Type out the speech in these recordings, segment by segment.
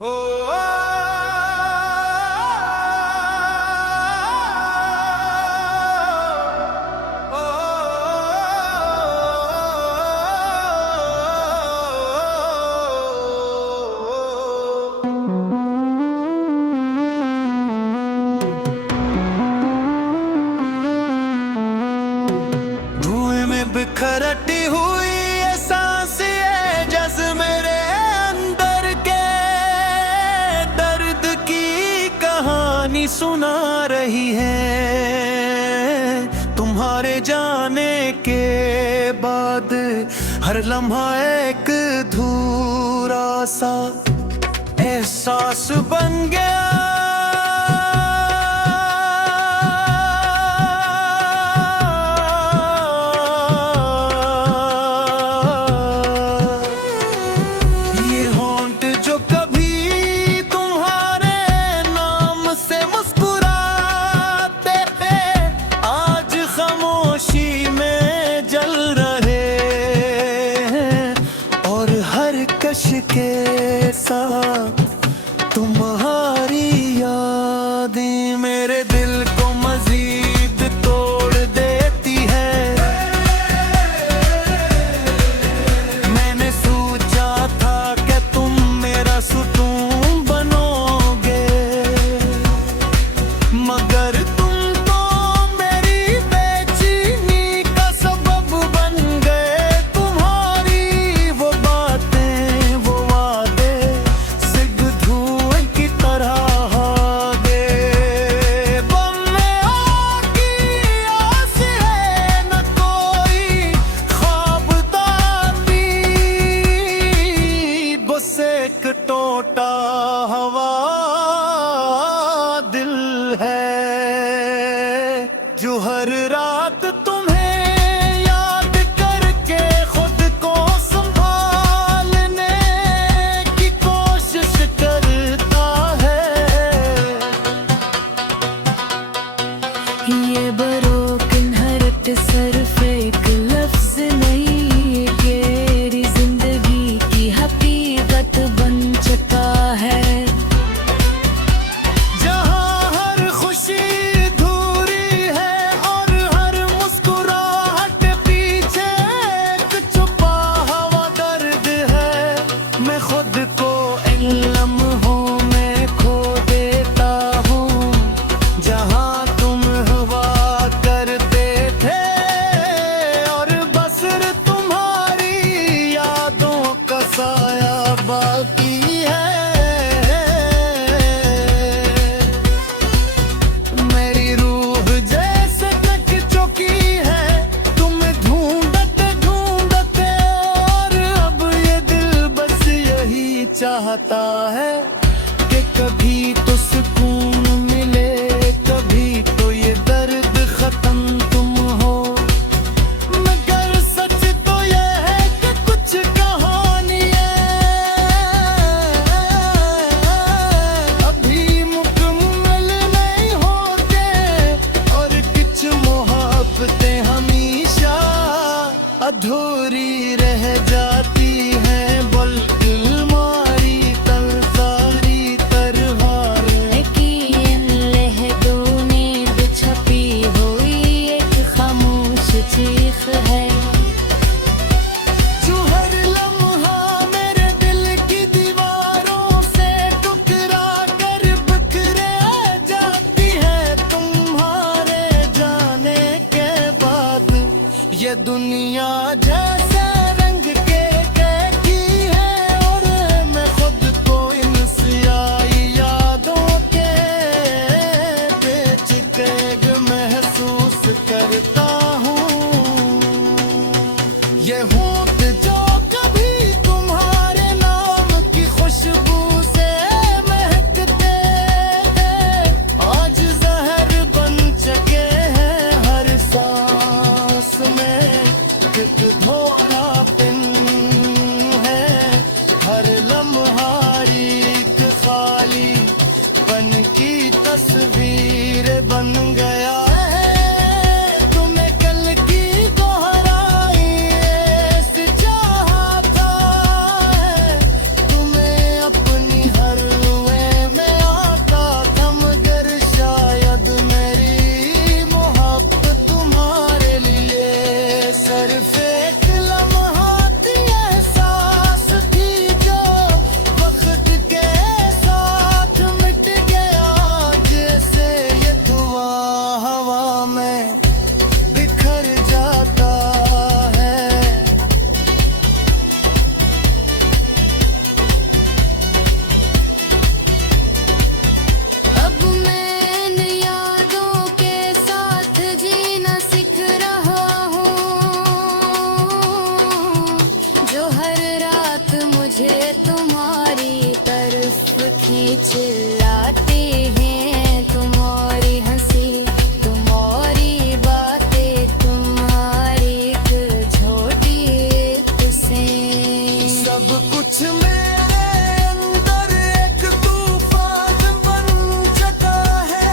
धुएं में बिखरती हुई ये सांसें जज़्ब मेरे अंदर के दर्द की कहानी सुना रही है। तुम्हारे जाने के बाद हर लम्हा एक अधूरा सा एहसास बन गया। कश के साथ तुम्हारी यादें मेरे दिल को मजीद तोड़ देती है। मैंने सोचा था कि तुम मेरा सुकून बनोगे, मगर तुम तो मेरी बेचैनी का सबब बन गए। तुम्हारी वो बातें एक टोटा हवा दिल है जो हर रात तुम्हें याद करके खुद को संभालने की कोशिश करता है। ये बरोकन हरकत सिर्फ एक लफ्ज नहीं, तेरी जिंदगी की हकीकत बन चुका है। जहाँ हर खुशी अधूरी है और हर मुस्कुराहट पीछे एक छुपा हुआ दर्द है। मैं खुद को इन लम्हों में खो देता हूँ जहाँ तुम हुआ करते थे, और बस तुम्हारी यादों का साया बाकी है। मेरी रूह जैसे थक चुकी है तुम्हें ढूंढते ढूंढते, और अब ये दिल बस यही चाहता है कि कभी तो सुकून मिले, कभी तो ये दर्द खत्म तुम हो। मगर सच तो ये है कि कुछ कहानियां अभी मुकम्मल नहीं होते, और कुछ मोहब्बतें हमेशा अधूरी रह जाती हैं। बल्कि मारी तलसारी तरह की ही चिल्लाते हैं, तुम्हारी हंसी तुम्हारी बातें तुम्हारी एक झोटी से। सब कुछ मेरे अंदर एक तूफान बन चुका है।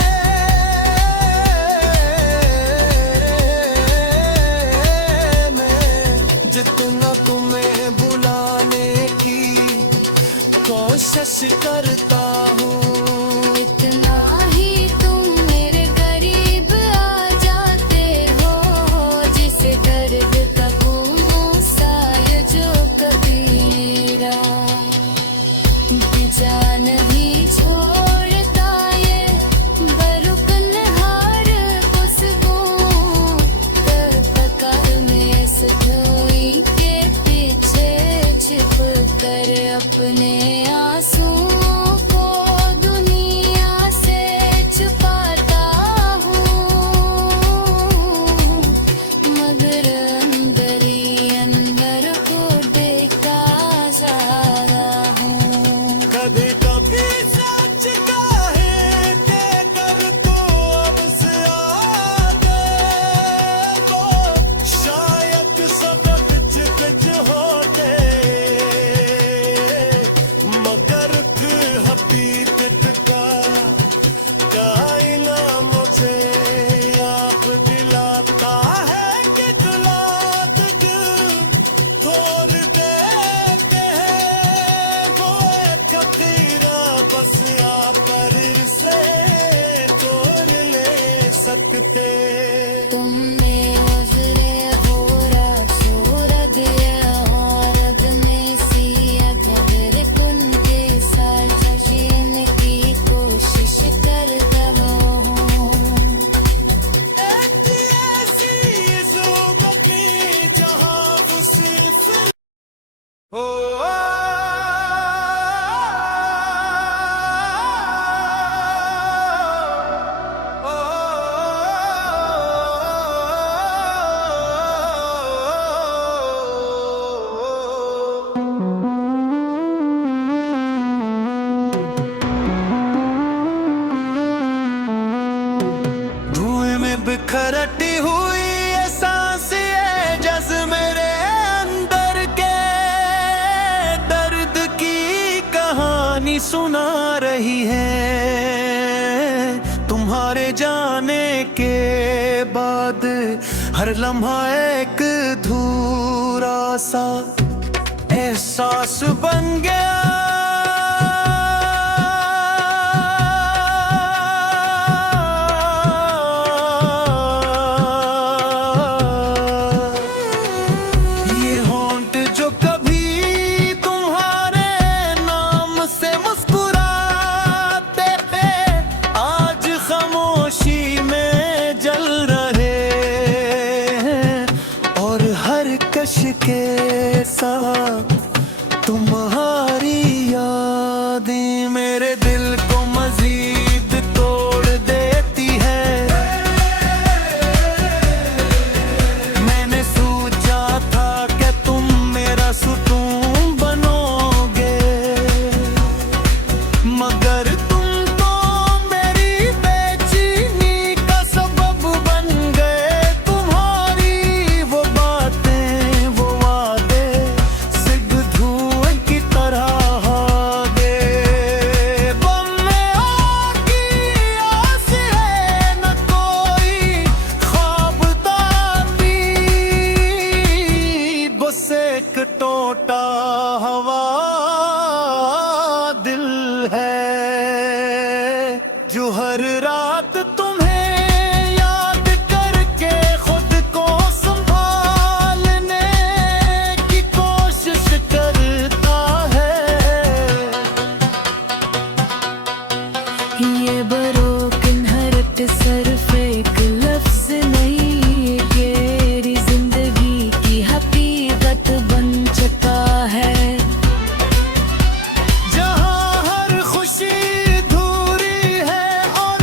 मैं जितना तुम्हें भुलाने की कोशिश करता हूँ, इतना ही तुम मेरे करीब आ जाते हो, जिसे दर्द का गुस्सा जो कबीरा जान भी छोड़ता ये बरुकन हार खुशबू तक में सधोई के पीछे छिप कर अपने आंसुओं को दुनिया से छुपाता हूँ, मगर अंदर ही अंदर को देखता जा रहा हूँ। कभी कभी सच काहे के कर तो अब से आगे वो शायद सबक जिगज होते, मगर हकीकत का कायना मुझे आप दिलाता है कि दुलात दिल तोड़ देते हैं वो एक खतीरा, बस आप पर से तोड़ ले सकते। तुमने वज़्रे वो रात सूरत ये औरत में सिया खबर कुन के साथ जीने की कोशिश करता हूँ। एक ऐसी ज़िंदगी जहाँ वो सिर्फ धुएं में बिखरती हुई ये सांसें जज्ब मेरे अंदर के दर्द की कहानी सुना रही है। तुम्हारे जाने के बाद हर लम्हा एक धूरा सा एहसास बन गया। ये होंठ जो कभी तुम्हारे नाम से मुस्कुराते थे, आज खामोशी में जल रहे हैं, और हर कश के साथ तुम्हारी यादें मेरे दिल को मजीद तोड़ देती है। मैंने सोचा था कि तुम मेरा सुकून बनोगे, मगर तुम तो मेरी बेचैनी का सबब बन गए। तुम्हारी वो बातें वो वादे सिर्फ धुएं की तरह दे। बम में आग की आस है न कोई ख्वाब ताबीर, बस एक टोटा हवा दिल है, जो हर रात तुम्हें याद करके खुद को संभालने की कोशिश करता है। ये बरोकन हरत सिर्फ एक लफ्ज नहीं, गहरी जिंदगी की हकीकत बन चुका है। जहाँ हर खुशी अधूरी है और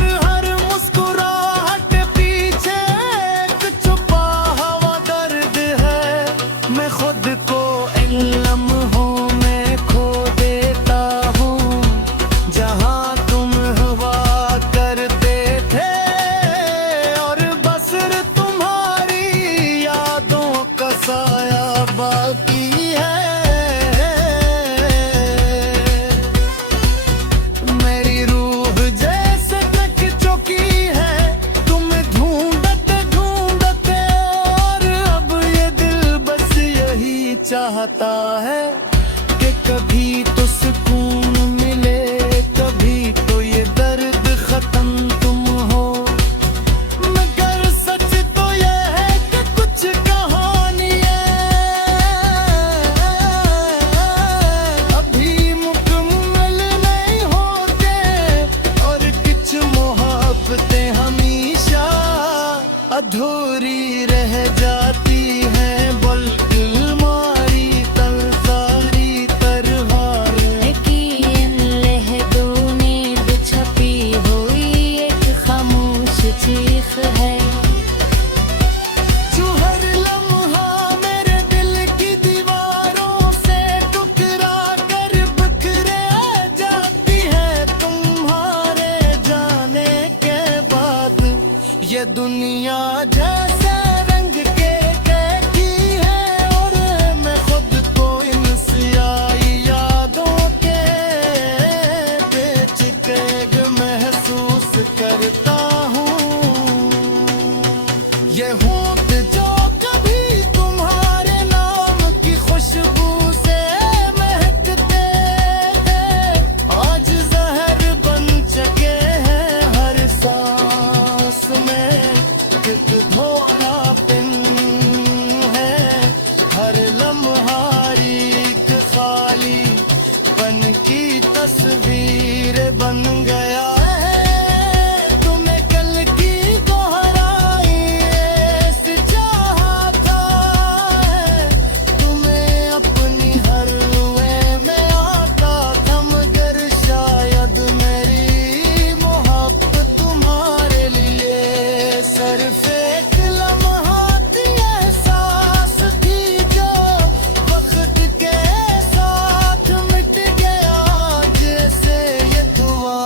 ये दुनिया जैसे रंग के कहती है और मैं खुद को इन सियाही यादों के बेचितेग महसूस करता हूँ। ये होंठ जो कभी तुम्हारे नाम की खुशबू से महकते थे आज जहर बन चुके हैं हर सांस में। एक धोलापन है हर लम्हा एक खाली पन की तस्वीर बन गया है। तुम्हें कल की दोहराई ऐसे चाहता है, तुम्हें अपनी हर वे में आता था मगर शायद मेरी मोहब्बत तुम्हारे लिए सिर्फ एक लम्हाती एहसास थी जो वक्त के साथ मिट गया जैसे ये दुआ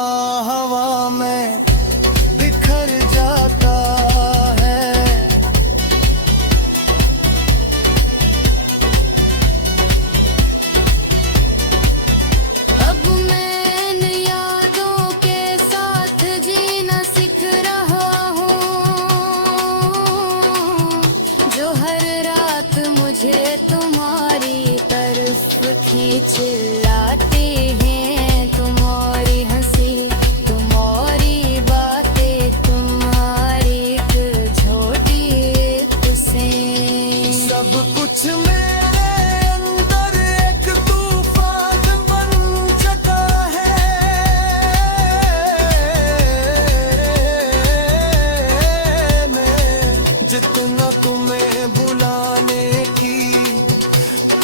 हवा में बिखर जाता है। अब मैं इन यादों के साथ जीना सीख रहा हूँ जो हर रात मुझे तुम्हारी तरफ खींच लाते हैं। तुम्हारी हंसी तुम्हारी बातें तुम्हारी एक झोटी एक से सब कुछ मेरे अंदर एक तूफान बन चुका है। मैं जितना तुम्हें भुलाने की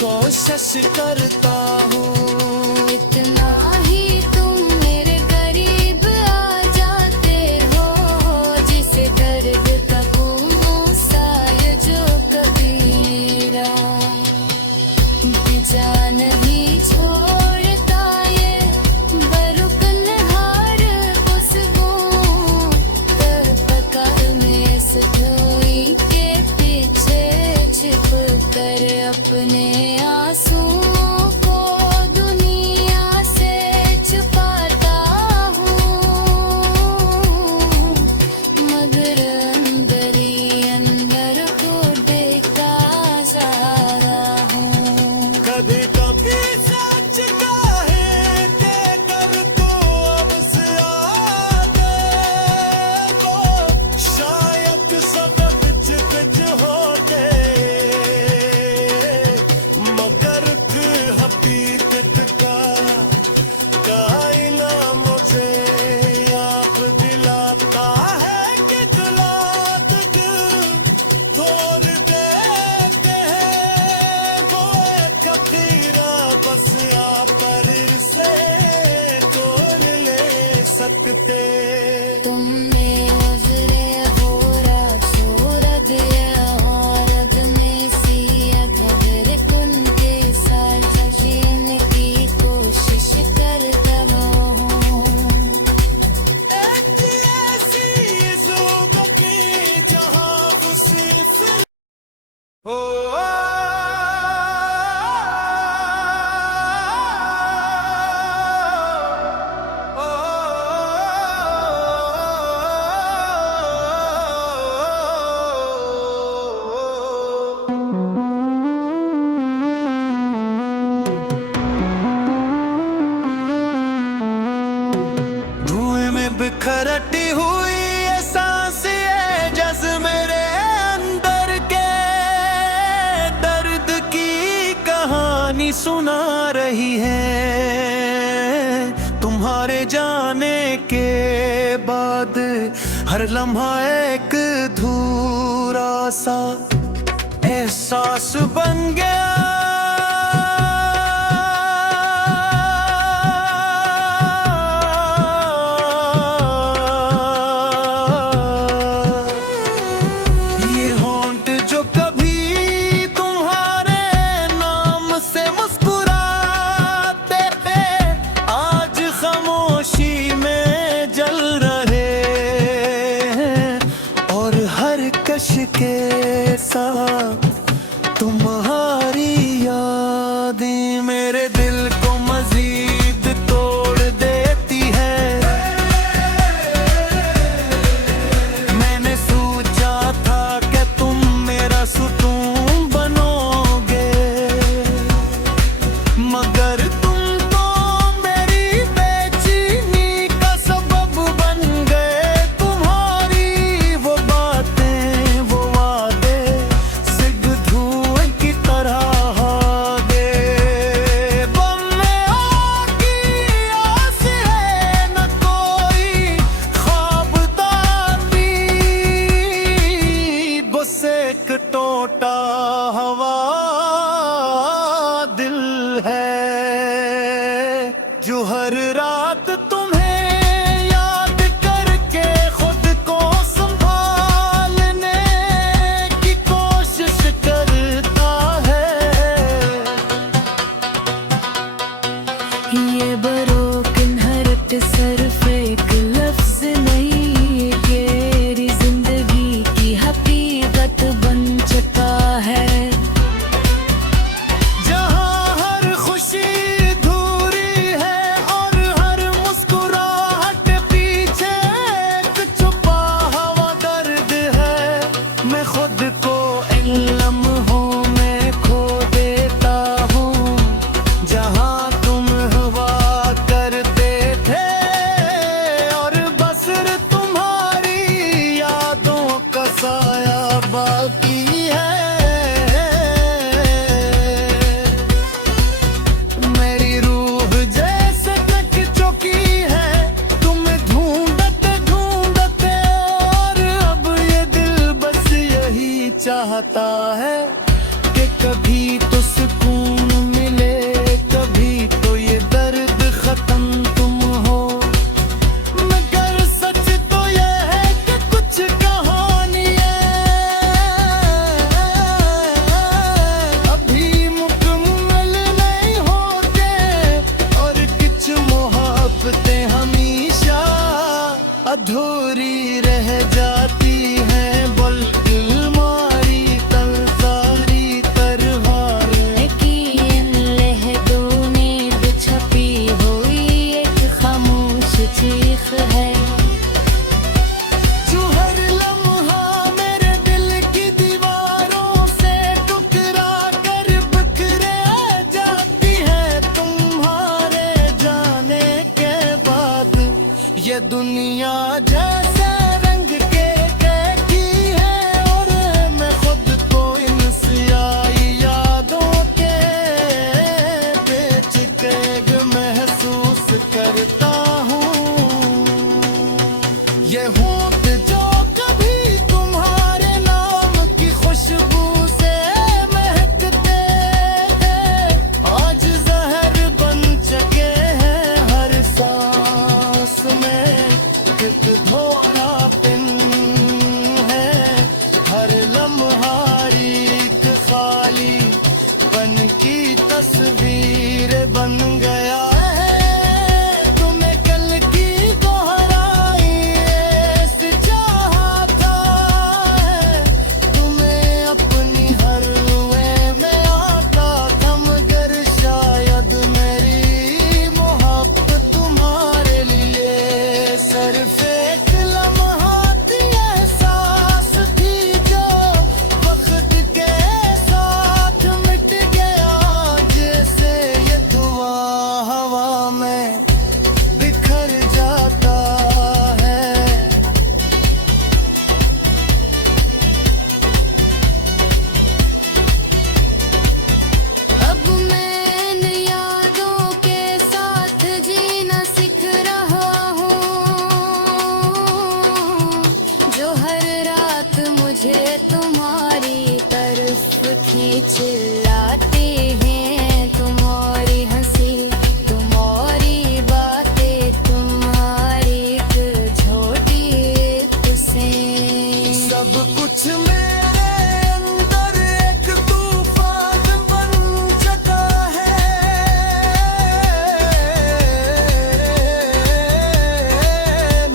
कोशिश करता हूँ इतना ही तुम मेरे करीब आ जाते हो जिस दर्द का कुआं सा ये जो कबीरा जा नहीं छोड़ता ये बरुकन हार खुशबू तक में सधोई के पीछे छिप कर अपने आंसुओं को दुनिया से छुपाता हूँ मगर अंदर ही अंदर को देखता जा रहा हूँ। कभी कभी सच काहे के कर तू अब से आते को शायद सब बिच बिच होते मगर हकीकत का कायना मुझे याद दिलाता है कि दुलात दिल तोड़ देते हैं वो एक खतीरा बस आप पर से तोड़ ले सकते। तुमने नजरे वो रात सूरत औरत में सी अगर कुन के साथ जीने की कोशिश करता हूँ। एक ऐसी ज़िंदगी जहाँ वो सिर्फ धुएं में बिखरती हुई ये सांसें जज्ब मेरे अंदर के दर्द की कहानी सुना रही है। तुम्हारे जाने के बाद हर लम्हा एक धूरा सा एहसास बन गया। ये होंठ जो कभी तुम्हारे नाम से मुस्कुराते थे आज खामोशी में जल रहे हैं चाहता। तुम्हारी यादें मेरे दिल को मजीद तोड़ देती है। मैंने सोचा था कि तुम मेरा सुकून बनोगे, मगर तुम तो मेरी बेचैनी का सबब बन गए। तुम्हारी वो बातें वो वादे सिग धुएं की तरह आगे। बम में आग की आस है न कोई ख्वाब ताबीर, बस एक टोटा हवा दिल है जो हर रात तुम्हें याद करके खुद को संभालने की कोशिश करता है। ये broken heart सिर्फ एक लफ्ज नहीं, तेरी जिंदगी की हकीकत बन चुका है। जहाँ हर खुशी अधूरी है और हर मुस्कुराहट पीछे एक छुपा हुआ दर्द है। मैं खुद को इन लम्हों में खो देता हूँ, जहाँ तुम हुआ करते थे और बस तुम्हारी यादों का साया बाकी है। मेरी रूह जैसे तक चुकी है तुम्हें ढूंढते ढूंढते, और अब ये दिल बस यही चाहता है कि कभी तो सुकून मिले, कभी तो ये दर्द खत्म तुम हो। मगर सच तो ये है कि कुछ कहानियां अभी मुकम्मल नहीं होते, और कुछ मोहब्बतें हमेशा अधूरी रह जाती हैं। बल्कि मारी तलसारी तरवारें की इन लहदों में छपी हुई एक खामोश चीख है। जो हर लम्हा मेरे दिल की दीवारों से टुकरा कर बिखरे जाती है। तुम्हारे जाने के बाद ये दुनिया जैसे रंग के कहती है, और मैं खुद को इन सियाही यादों के बेचैन महसूस करता हूँ। ये होंठ जो कभी तुम्हारे नाम की खुशबू से महकते थे, आज जहर बन चुके हैं। हर सांस में एक धोरा पिन है, हर लम्हा एक खाली पन की तस्वीर बन गया है। तुम्हें कल की दोहराई ऐसे चाहता है, तुम्हें अपनी हर रुए में आता था, मगर शायद मेरी मोहब्बत तुम्हारे लिए सिर्फ एक लम्हा थी, एहसास थी जो वक्त के साथ मिट गया। जैसे ये धुआं हवा में बिखर जाता है। अब मैं इन यादों के साथ जीना सीख रहा हूँ, जो हर रात मुझे तुम्हारी तरफ खींच लाते हैं। तुम्हारी हंसी, तुम्हारी बातें, तुम्हारी एक झोटी से सब कुछ मेरे अंदर एक तूफान बन चुका है।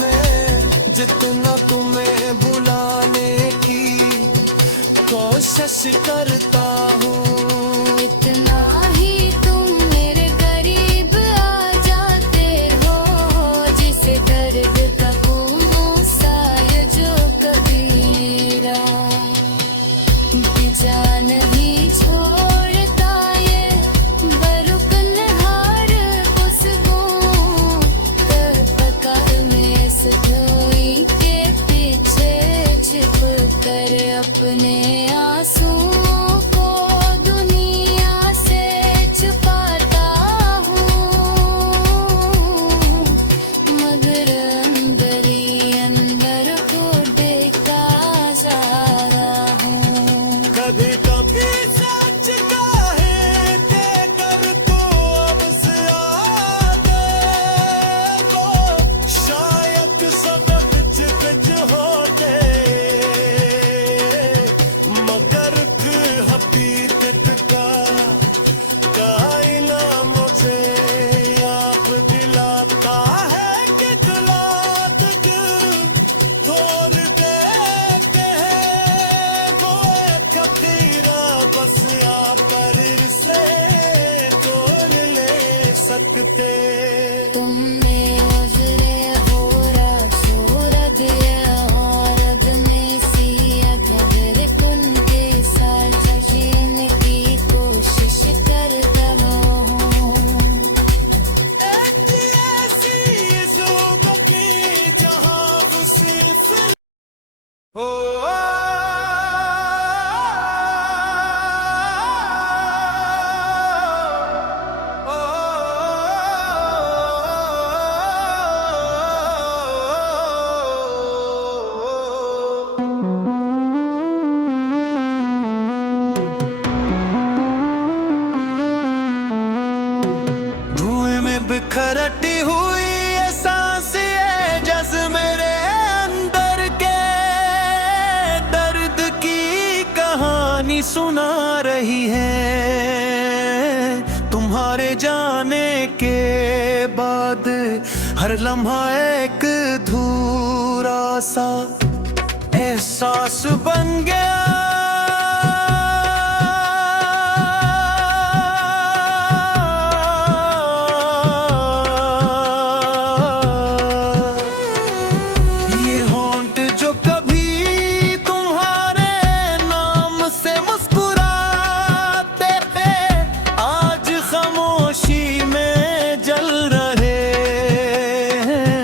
मैं जितना तुम्हें भुलाने की कोशिश लेती हुई ये सांस, ये जज्ब मेरे अंदर के दर्द की कहानी सुना रही है। तुम्हारे जाने के बाद हर लम्हा एक अधूरा सा एहसास बन गया। ये होंठ जो कभी तुम्हारे नाम से मुस्कुराते थे, आज खामोशी में जल रहे हैं।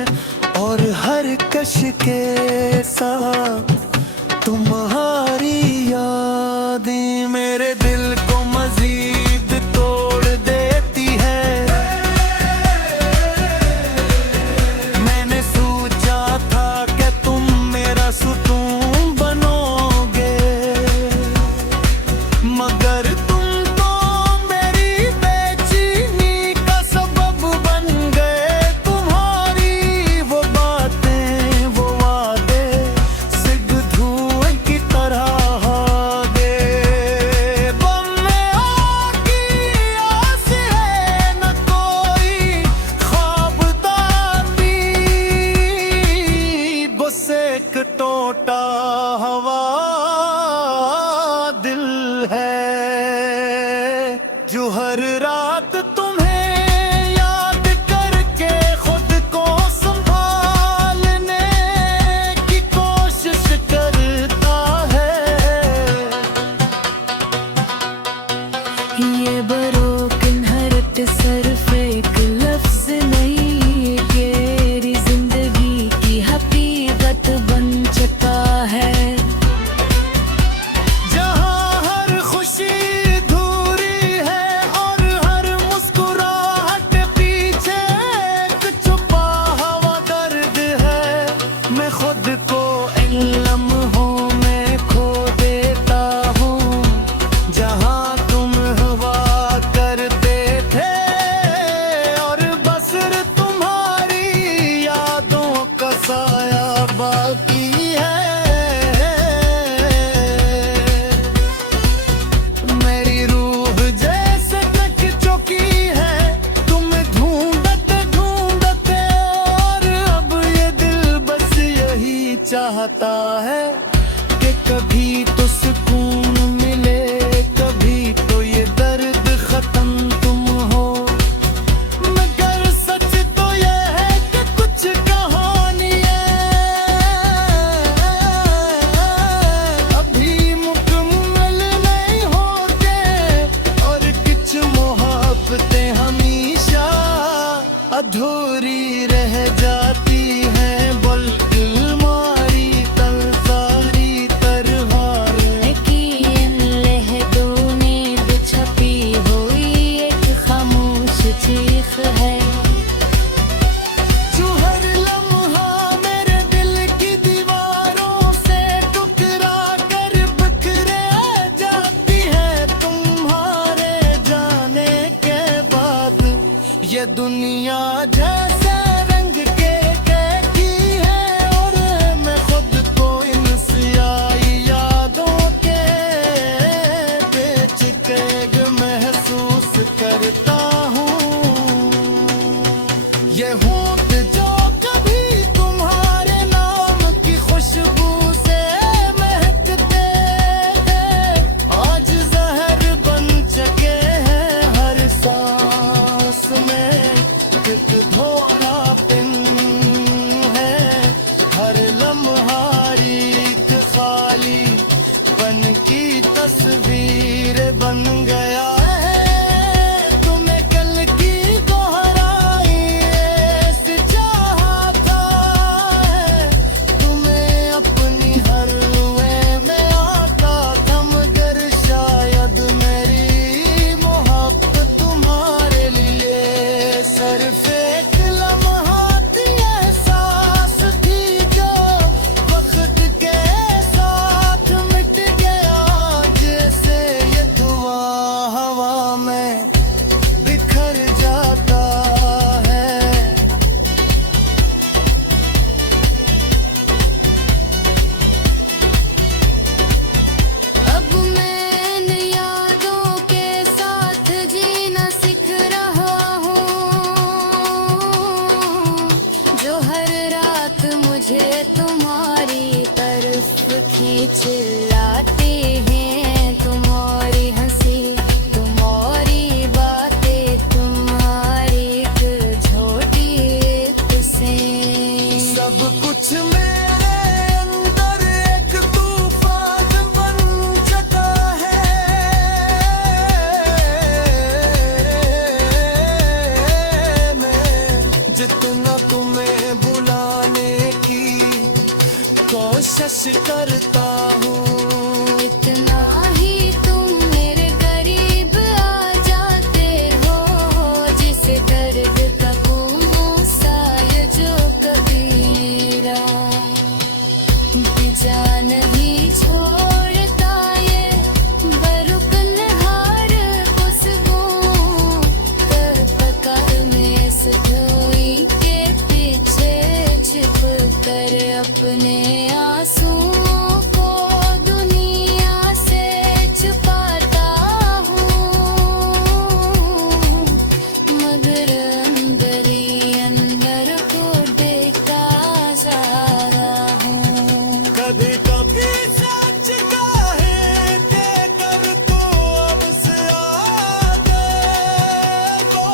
और हर कश के साथ तुम्हारी यादें मेरे दिल को मजीद तोड़ देती है। मैंने सोचा था कि तुम मेरा सुकून बनोगे, मगर तुम तो मेरी बेचैनी का सबब बन गए। तुम्हारी वो बातें, वो वादे सिर्फ धुएं की तरह दे। बम में आग की आस है, न कोई ख्वाब ताबीर, बस एक टूटा हवा दिल है, जो हर रात तुम्हें याद करके खुद को संभालने की कोशिश करता है। ये broken heart सिर्फ एक लफ्ज नहीं, गहरी जिंदगी की हकीकत बन चुका है। जहाँ हर खुशी अधूरी है और हर मुस्कुराहट पीछे एक छुपा हुआ दर्द है। मैं खुद को इन लम्हों में खो देता हूँ, जहाँ तुम हुआ करते थे। और बस तुम्हारी यादों का साया बाकी है। मेरी रूह जैसे थक चुकी है, तुम ढूंढते ढूंढते, और अब ये दिल बस यही चाहता है कि कभी तो सुकून मिले, कभी तो ये दर्द खत्म तुम हो। मगर सच तो ये है कि कुछ कहानियां अभी मुकम्मल नहीं होते, और कुछ मोहब्बतें हमेशा अधूरी रह जाती हैं। बल्कि मारी तलसारी तरवारें कि इन लहदों ने छपी हुई एक खामोश चीख है। जो हर लम्हा मेरे दिल की दीवारों से टुकरा कर बिखरे जाती है। तुम्हारे जाने के बाद ये दुनिया जैसे रंग के कहती है, और मैं खुद को इन सियाही यादों के बेचैन महसूस करता हूँ। ये होंठ जो कभी तुम्हारे नाम की खुशबू से महकते थे, आज जहर बन चुके हैं। हर सांस में एक धोलापन है, हर लम्हा एक खाली बन की तस्वीर बन गया है। तुम्हें कल की दोहराई आंखें चिल्लाती हैं तुम्हारी हंसी तुम्हारी बातें तुम्हारी एक झोटी से सब कुछ मेरे अंदर एक तूफान बन चुका है। मैं जितना तुम्हें बुलाने की कोशिश करता हूँ, इतना ही तुम मेरे करीब आ जाते हो। जिस दर्द का साल जो कबीरा जान नहीं छोड़ता ये बरुकन हार खुशबू तपकार में सधोई के पीछे छिप कर अपने आंसुओं को दुनिया से छुपाता हूँ, मगर अंदर ही अंदर को देखता जा रहा हूँ। कभी कभी सच काहे के कर तो अब से आगे वो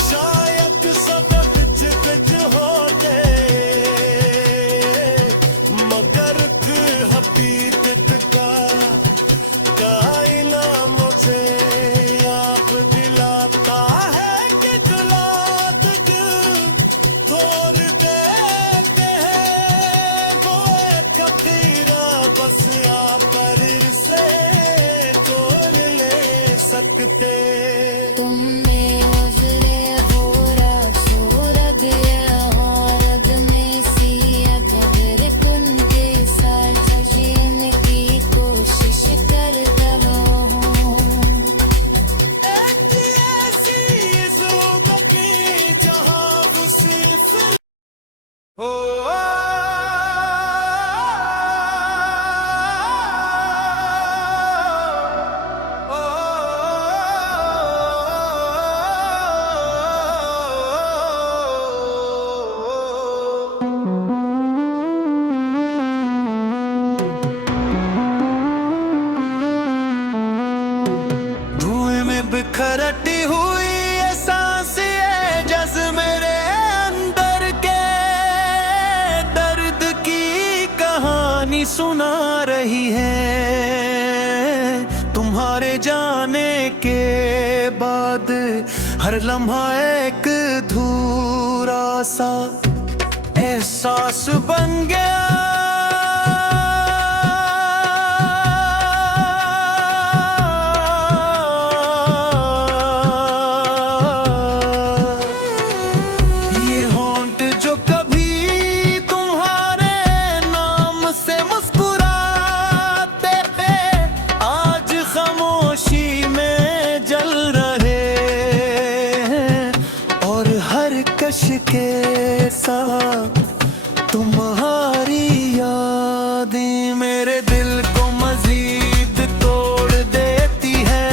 शायद सबक जिद होते, मगर हकीकत का कायना मुझे आप दिलाता है कि जुलात तोड़ देते हैं वो एक खतीरा बस आप पर से तोड़ ले सकते। तुमने नजरे हो सूरत औरत में सिया खबर कुन के साथ जीने की कोशिश करता हूँ। एक ऐसी ज़िंदगी जहाँ वो सिर्फ हो धुएं में बिखरती हुई ये सांसें जज्ब मेरे अंदर के दर्द की कहानी सुना रही है। तुम्हारे जाने के बाद हर लम्हा एक धूरा सा एहसास बन गया। ये होंठ जो कभी तुम्हारे नाम से मुस्कुराते थे आज खामोशी में जल रहे हैं, और हर कश के साथ तुम्हारी यादें मेरे दिल को मजीद तोड़ देती है।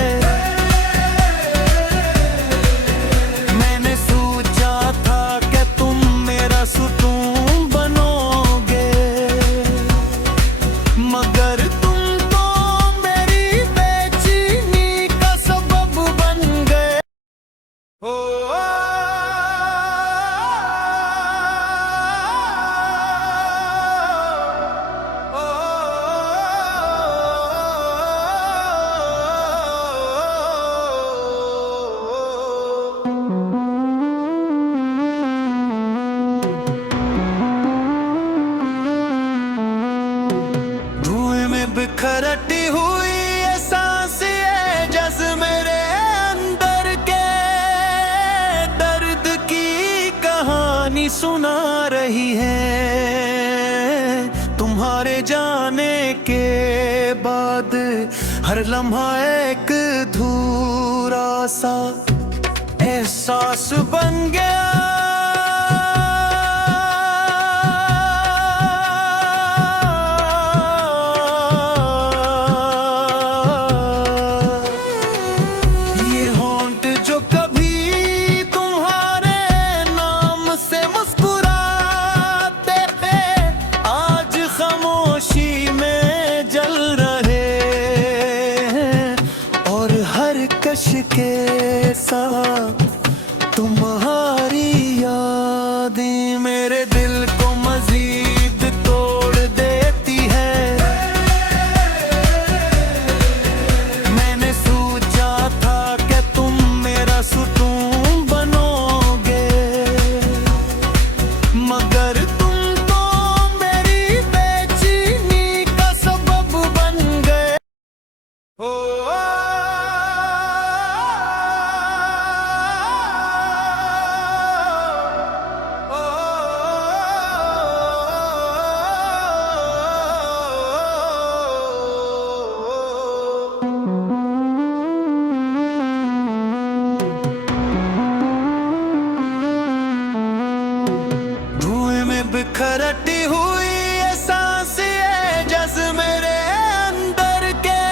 मैंने सोचा था कि तुम मेरा सुकून बनोगे, मगर तुम तो मेरी बेचैनी का सबब बन गए। धुएं में बिखरती हुई ये सांसें जज्ब मेरे अंदर के दर्द की कहानी सुना रही है। तुम्हारे जाने के बाद हर लम्हा एक धूरा सा एहसास बन गया। ये होंठ जो कभी तुम्हारे नाम से मुस्कुराते थे आज खामोशी में मगर तुम तो मेरी बेचैनी का सबब बन गए हो। बिखरती हुई ये सांसें जैसे मेरे अंदर के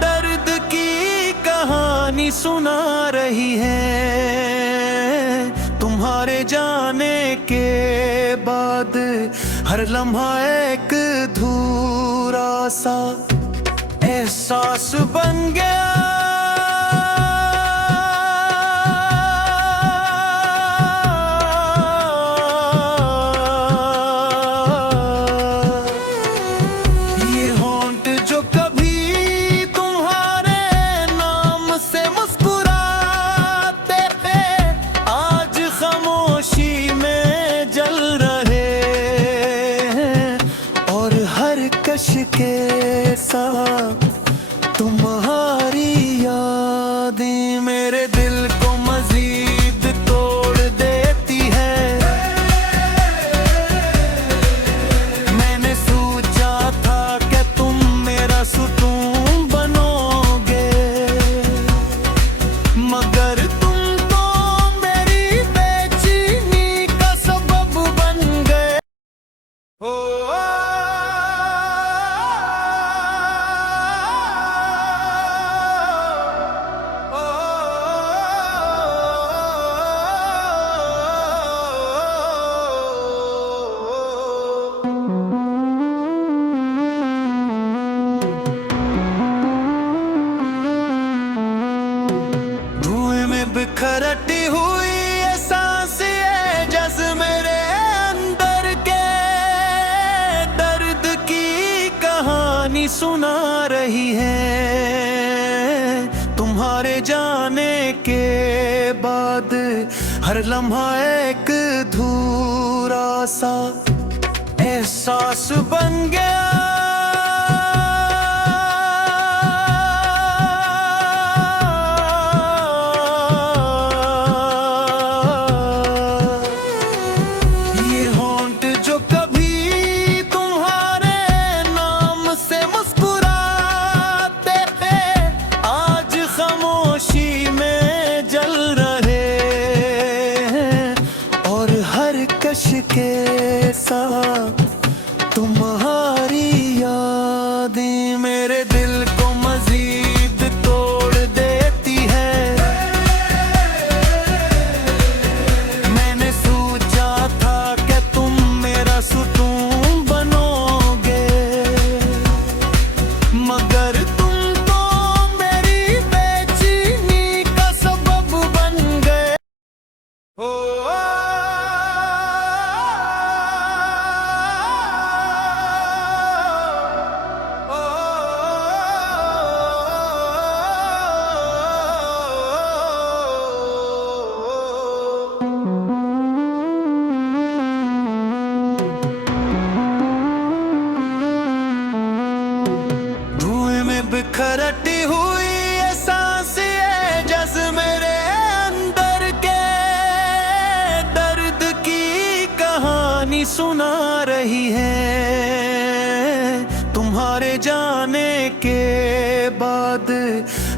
दर्द की कहानी सुना रही है। तुम्हारे जाने के बाद हर लम्हा एक अधूरा सा एहसास बन गया। के साथ तुम्हारी यादें मेरे दिल को मजीद तोड़ देती है। मैंने सोचा था कि तुम मेरा सुकून बनोगे, मगर तुम तो मेरी बेचैनी का सबब बन गए हो। बिखरती हुई ये सांसें जैसे मेरे अंदर के दर्द की कहानी सुना रही है। तुम्हारे जाने के बाद हर लम्हा एक अधूरा सा एहसास बन गया। के साथ तुम्हारी यादें मेरे दिल को मजीद तोड़ देती है। मैंने सोचा था कि तुम मेरा सुकून बनोगे, मगर तुम तो मेरी बेचैनी का सबब बन गए हो। बिखरती हुई ये सांसें जैसे मेरे अंदर के दर्द की कहानी सुना रही है। तुम्हारे जाने के बाद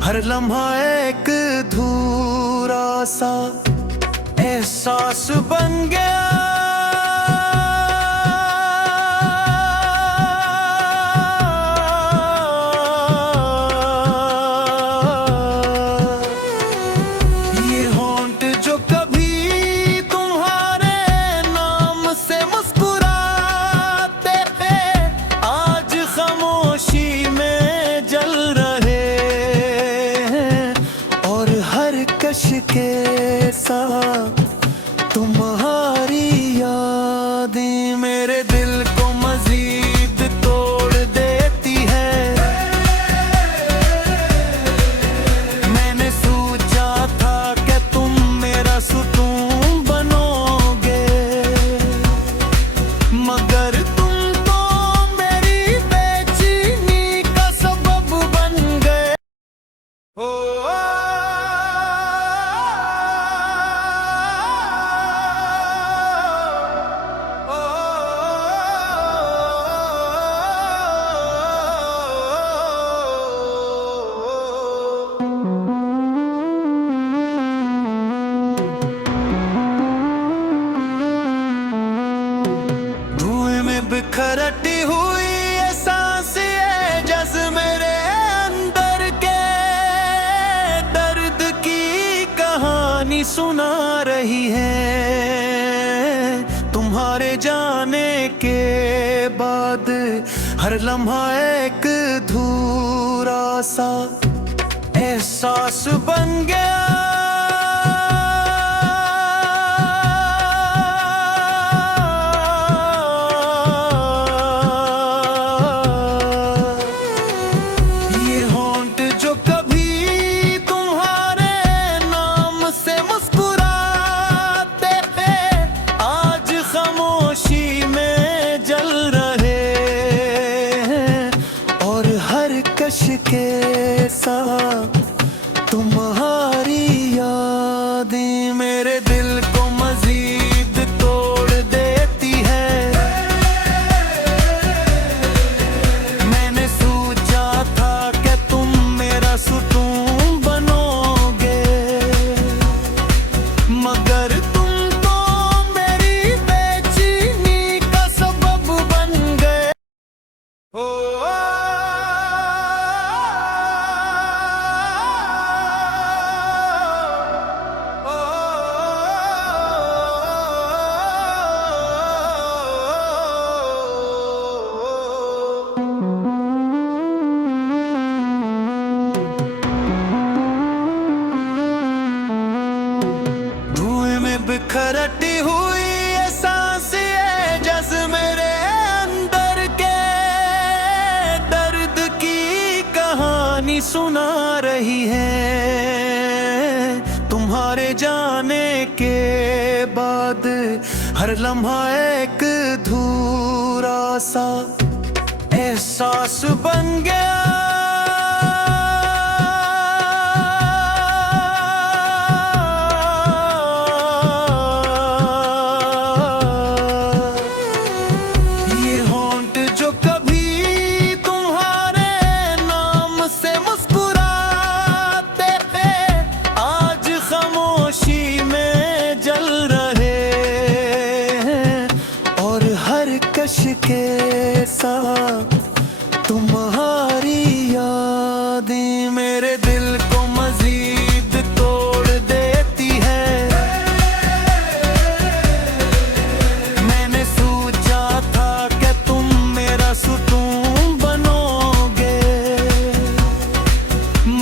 हर लम्हा एक अधूरा सा एहसास बन गया। के साथ तुम्हारी बिखरती हुई ये सांसें जज्ब मेरे अंदर के दर्द की कहानी सुना रही है। तुम्हारे जाने के बाद हर लम्हा एक अधूरा सा एहसास बन गया। ये होंठ जो कभी तुम्हारे नाम से मुस्कुराते थे आज खामोशी में जल रहे हैं। और हर कश के साथ तुम्हारी यादें मेरे दिल को मजीद तोड़ देती है। मैंने सोचा था कि तुम मेरा सुकून बनोगे मगर तुम तो मेरी बेचैनी का सबब बन गए। बिखरती हुई ये सांसें जज्ब मेरे अंदर के दर्द की कहानी सुना रही है। तुम्हारे जाने के बाद हर लम्हा एक अधूरा सा एहसास बन गया। कश के साथ तुम्हारी यादें मेरे दिल को मजीद तोड़ देती है। मैंने सोचा था कि तुम मेरा सुकून बनोगे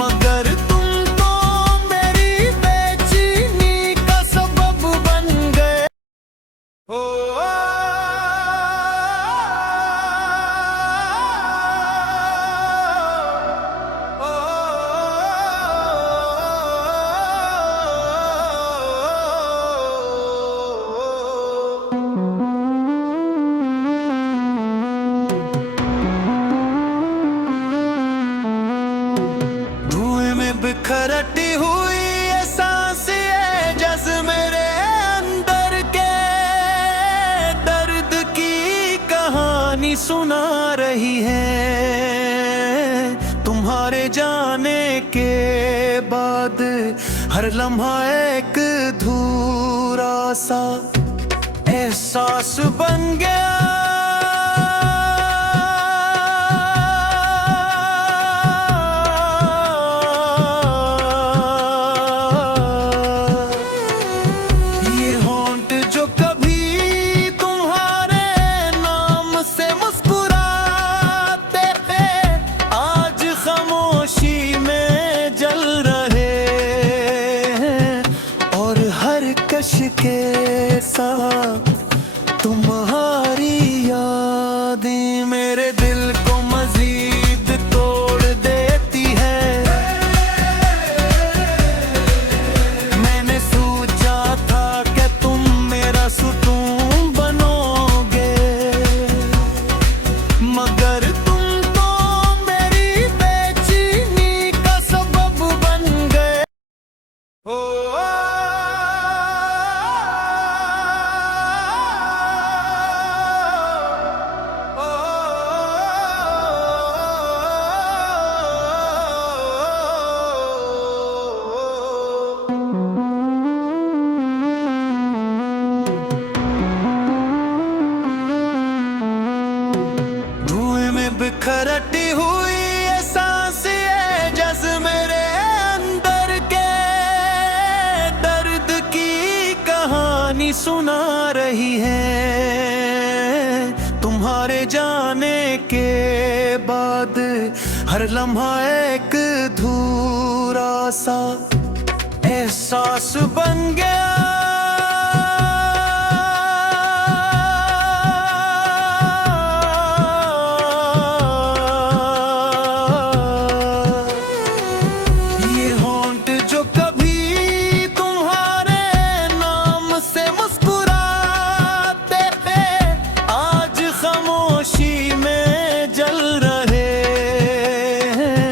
मगर तुम तो मेरी बेचैनी का सबब बन गए। बिखरती हुई ये सांसें जज्ब मेरे अंदर के दर्द की कहानी सुना रही है। तुम्हारे जाने के बाद हर लम्हा एक अधूरा सा एहसास बन गया। कश के साथ तुम्हारी यादें मेरे दिल को मजीद तोड़ देती है। मैंने सोचा था कि तुम मेरा सुकून बनोगे मगर तुम तो मेरी बेचैनी का सबब बन गए। तुम्हारे जाने के बाद हर लम्हा एक धूरा सा एहसास बन गया। ये होंठ जो कभी तुम्हारे नाम से मुस्कुराते थे, आज खामोशी में जल रहे हैं।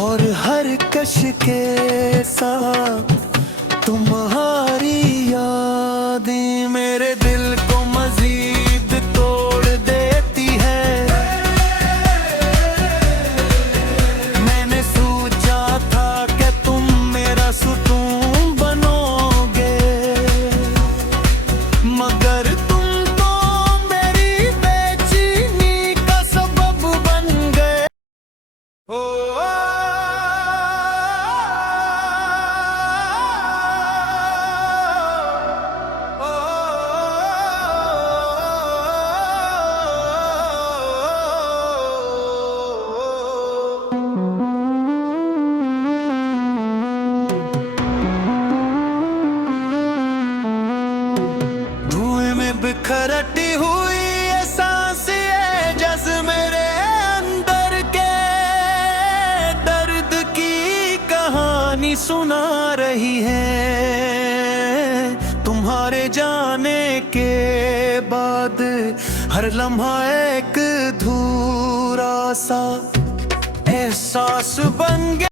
और हर कश के साथ तुम्हारी यादें मेरे दिल को मजीद तोड़ देती है। मैंने सोचा था कि तुम मेरा सुकून बनोगे, मगर तुम तो मेरी बेचैनी का सबब बन गए। धुएं में बिखरती हुई ये सांसें जैसे मेरे अंदर के दर्द की कहानी सुना रही है। तुम्हारे जाने के बाद हर लम्हा एक धूरा सा एहसास बन गया।